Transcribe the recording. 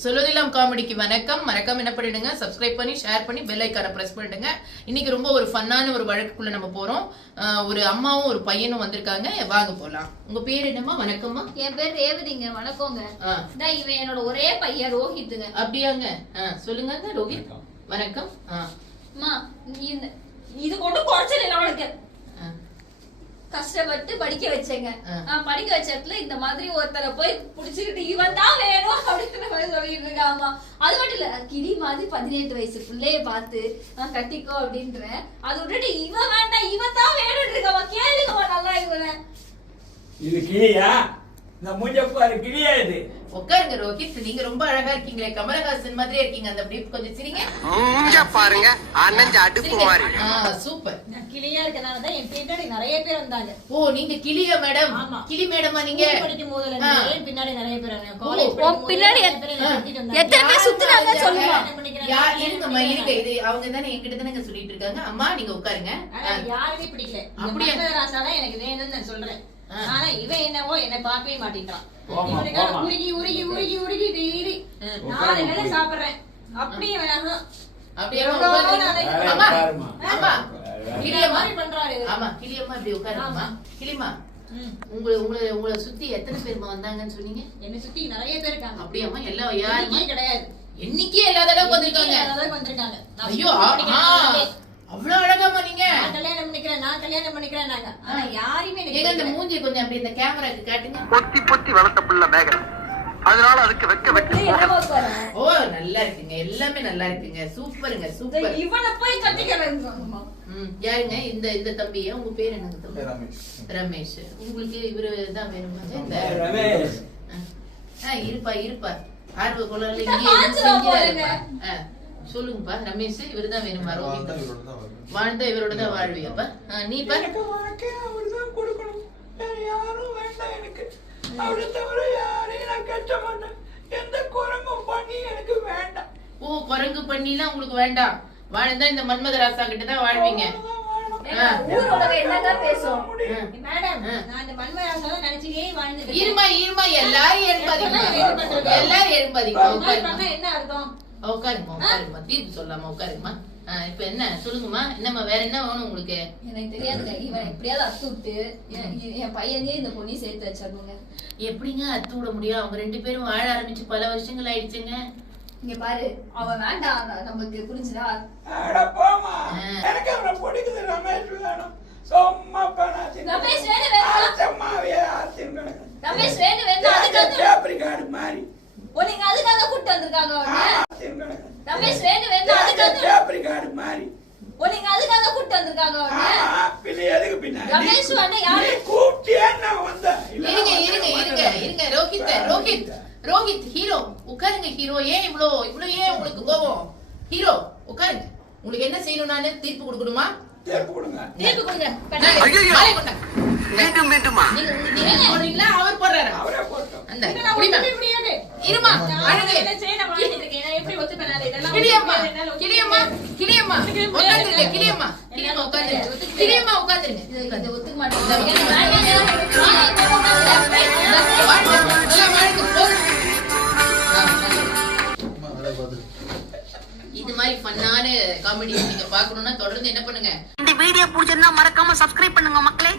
சொல்லுதில்லாம் காமெடிக்கு வணக்கம். மறக்காம என்ன பண்ணிடுங்க? சப்ஸ்கிரைப் பண்ணி ஷேர் பண்ணி பெல் ஐக்கானை பிரஸ் பண்ணிடுங்க. இன்னைக்கு ரொம்ப ஒரு ஃபன்னான ஒரு வழக்குக்குள்ள நம்ம போறோம். ஒரு அம்மாவும் ஒரு பையனும் வந்திருக்காங்க. வாங்க போலாம். உங்க பேர் என்னம்மா? வணக்கம்மா. என் பேர் ரேவதிங்க. வணக்கங்க. ஆ, இதான் இவன் என்னோட ஒரே பையன் ரோஹித்துங்க. அப்படியாங்க. ஆ, சொல்லுங்க ரோஹித். வணக்கம். ஆ, அம்மா இந்த இது கொண்டு குறைச்சல் இல்லை அவனுக்கு. கஷ்டப்பட்டு படிக்க வச்சேங்க. படிக்க வச்ச இடத்துல இந்த மாதிரி ஒருத்தரை போய் புடிச்சுக்கிட்டு இவன் தான் வேணும். இருக்காமா அது மட்டும் இல்ல கிளி மாதிரி பதினெட்டு வயசு பிள்ளைய பார்த்து நான் கட்டிக்கோ அப்படின்றேன். அது விட்டுட்டு இவன் வேண்டாம் இவன் தான் வேணும்னு இருக்காமா கேளுங்கம்மா நல்லா இவனை இது கிளியா? இந்த மூஞ்ச பாரு கிளியா இது? உட்காருங்க ரோஹித். நீங்க ரொம்ப அழகா இருக்கீங்களே. கமலஹாசன் மாதிரியே இருக்கீங்க அந்த அப்படி கொஞ்சம் சிரிங்க. மூஞ்ச பாருங்க அண்ணஞ்ச அடுப்பு. மாதிரி. சூப்பர். கிளியா இருக்கனால தான் என் பின்னாடி நிறைய பேர் வந்தாங்க. ஓ நீங்க கிளியா மேடம்? ஆமா. கிளி மேடமா நீங்க? படிக்கும் போதுல ஆ. இருந்தே என் பின்னாடி நிறைய பேர் வந்தாங்க. காலேஜ் ஓ, பின்னாடி. எத்தனை பேர் சுத்துறாங்க பண்ணிக்கிறாங்க? யார் இருங்கம்மா? இருங்க. இது அவங்க தானே என்கிட்ட தானே சொல்லிட்டு இருக்காங்க. அம்மா நீங்க உட்காருங்க. யாருமே பிடிக்கல. அப்படியா? தான் எனக்கு வேணும்னு நான் சொல்றேன். ஆனா இவன் என்னவோ என்னை பார்க்கவே மாட்டேங்கிறான். இவனுக்காக. உருகி உருகி உருகி உருகி டெய்லி நாலு வேளை சாப்பிடுறேன். அப்படியே வேணாம் அப்படியே? அம்மா. அம்மா. கிளியம்மா? மாதிரி பண்றாரு. ஆமா கிளியம்மா இப்படி உட்காருங்கம்மா. கிளிமா ம். உங்களை உங்களை உங்களை சுத்தி எத்தனை பேர்மா வந்தாங்கன்னு சொன்னீங்க? என்னை சுத்தி நிறைய பேர் இருக்காங்க. அப்படியாம்மா எல்லாம் யாருமா கிடையாது. எண்ணிக்கையே எல்லா தடவை வந்திருக்காங்க. வந்திருக்காங்க. ஐயோ. அவ்வளவு அழகாமா நீங்க. நான் கல்யாணம் பண்ணிக்கிறேன் நான் கல்யாணம் பண்ணிக்கிறேன் நாங்க ஆனா யாரையுமே இந்த. மூஞ்சி கொஞ்சம் அப்படி இந்த கேமராக்கு காட்டுங்க. பொத்தி பொத்தி வளர்த்த புள்ள மேகலை அதனால அதுக்கு வெக்க வெக்க பாரு ஓ நல்லா இருக்குங்க. எல்லாமே நல்லா இருக்குங்க. சூப்பருங்க சூப்பர். இவனை போய் கட்டிக்கிறேன் ம் யாருங்க? இந்த இந்த தம்பியா? உங்க பேர் என்னங்க தம்பி? ரமேஷ். உங்களுக்கு இவரு தான் வேணுமா? இந்த ரமேஷ். ஆ, இருப்பா இருப்பா. ஆர்வ இதான் இங்கே சொல்லுங்கப்பா. ரமேஷ் இவரு தான் வேணுமா? ரோஹித். வாழ்ந்த இவரோட தான் வாழ்வியாப்பா? கொடுக்கணும். வேற யாரும் வேண்டாம் எனக்கு. அவரை தவிர எந்த குரங்கும் பண்ணி எனக்கு வேண்டாம். ஓ குரங்கு பண்ணிலாம் உங்களுக்கு வேண்டாம். வாழ்ந்தா இந்த மன்மதராசா கிட்ட தான் வாழ்வீங்க இருமா இருமா எல்லாரும் எழுப்பாதீங்க எல்லாரும் எழுப்பாதீங்க என்ன அர்த்தம்? உட்காருங்க உட்காருங்கம்மா. தீர்ப்பு சொல்லாம உட்காருங்கம்மா. இப்ப என்ன? சொல்லுங்கம்மா. என்னம்மா வேற என்ன வேணும் உங்களுக்கு? எனக்கு தெரியாதுங்க. இவன் எப்படியாவது அத்து விட்டு என் பையனே இந்த பொண்ணி சேர்த்து வச்சிடணுங்க. எப்படிங்க அத்து விட முடியும்? அவங்க ரெண்டு பேரும் வாழ ஆரம்பிச்சு பல வருஷங்கள் ஆயிடுச்சுங்க. இங்க பாரு அவன் வேண்டாம். நமக்கு புரிஞ்சுதா. எனக்கு அவனை பிடிக்குது ரமேஷ் வேணும். சும்மா ரமேஷ் வேணும் ரமேஷ் வேணும் வேணும். அதுக்காக மாதிரி. ஓ நீங்க அதுக்காக கூட்டு வந்திருக்காங்க ரமேஷ் வேணும் வேணும் அதுக்காக சேப்பரி காடு மாதிரி. நீங்க அதுக்காக கூட்டு வந்திருக்காங்க அவனை பின்ன எதுக்கு பின்ன ரமேஷ் அண்ணா யாரு? கூப்பிட்டியே நான் வந்தேன் இருங்க இருங்க இருங்க. இருங்க ரோஹித் ரோஹித் ரோஹித் ஹீரோ உட்காருங்க ஹீரோ. ஏன் இவ்ளோ இவ்ளோ ஏன் உங்களுக்கு கோபம்? ஹீரோ உட்காருங்க. உங்களுக்கு என்ன செய்யணும் நானு? தீர்ப்பு கொடுக்கணுமா? தீர்ப்பு கொடுங்க. தீர்ப்பு கொடுங்க. மீண்டும் மீண்டுமா நீங்க போடுறீங்களா அவர் போடுறாரா? அவரே போட்டோம் அந்த இருமா அழகு என்ன செய்ய நான் வாழ்ந்துட்டு இருக்கேன் நான் எப்படி ஒத்துப்பேன் நான் இதெல்லாம் கிளியம்மா கிளியம்மா. கிளியம்மா. உட்காந்துருங்க கிளியம்மா கிளியம்மா உட்காந்துருங்க கிளியம்மா உட்காந்துருங்க இதை ஒத்துக்க மாதிரி ஃபன்னான காமெடி நீங்க பார்க்கணும்னா தொடர்ந்து என்ன பண்ணுங்க இந்த வீடியோ பிடிச்சிருந்தா மறக்காம சப்ஸ்கிரைப் பண்ணுங்க மக்களே